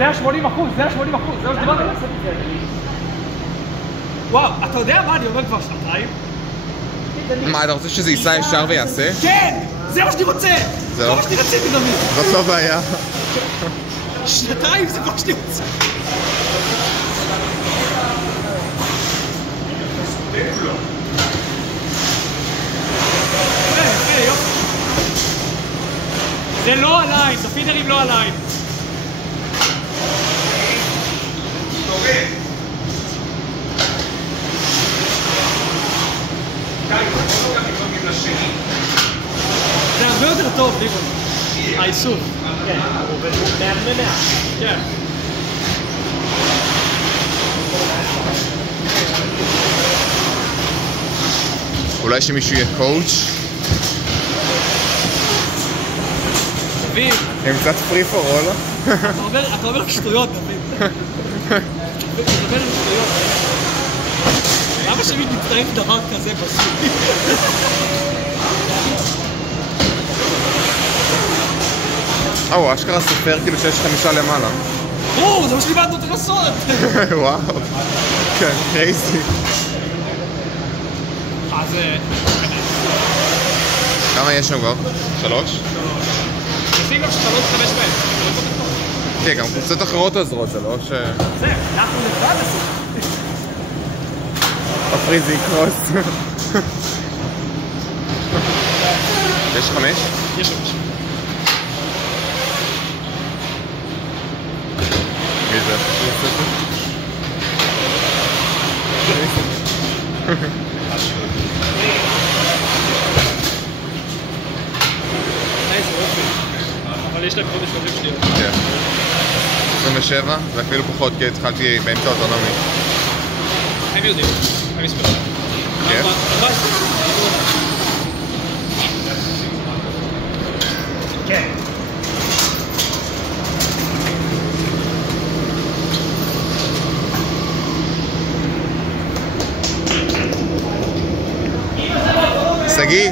זה ה-80%, זה ה-80%, זה מה שדיברתי. וואו, אתה יודע מה אני אומר כבר שנתיים? מה, אתה רוצה שזה ייסע ישר ויעשה? כן! זה מה שאני רוצה! זה מה שאני רציתי תמיד! זאת לא בעיה. שנתיים זה מה שאני רוצה! זה לא עליי, זה פידרים לא עליי. זה הרבה יותר טוב, ליבון. האיסוף. כן, הוא ב-100. כן. אולי שמישהו יהיה קואוץ'? דוד. הם קצת פרי פור אול. אתה אומר שטויות, דוד. אתה אומר שטויות. למה שמי מצטרף דבר כזה בסוף? הוא אשכרה סופר כאילו שיש 5 למעלה. זה מה שלימדנו אותי לעשות! וואו. כן, קרייזי. אז... כמה יש שם כבר? 3? נשים גם 3-5 בהם. כן, גם קבוצות אחרות עוזרות, זה לא ש... זה, אנחנו לבד עושים. הפריז יקרוס. יש 5? יש 5. מי זה? אבל יש להם חודש 30 שניות. כן. 27, זה אפילו פחות כי התחלתי באמצע אוטונומי. הם יודעים, אני אספר. כן? כן. סגי?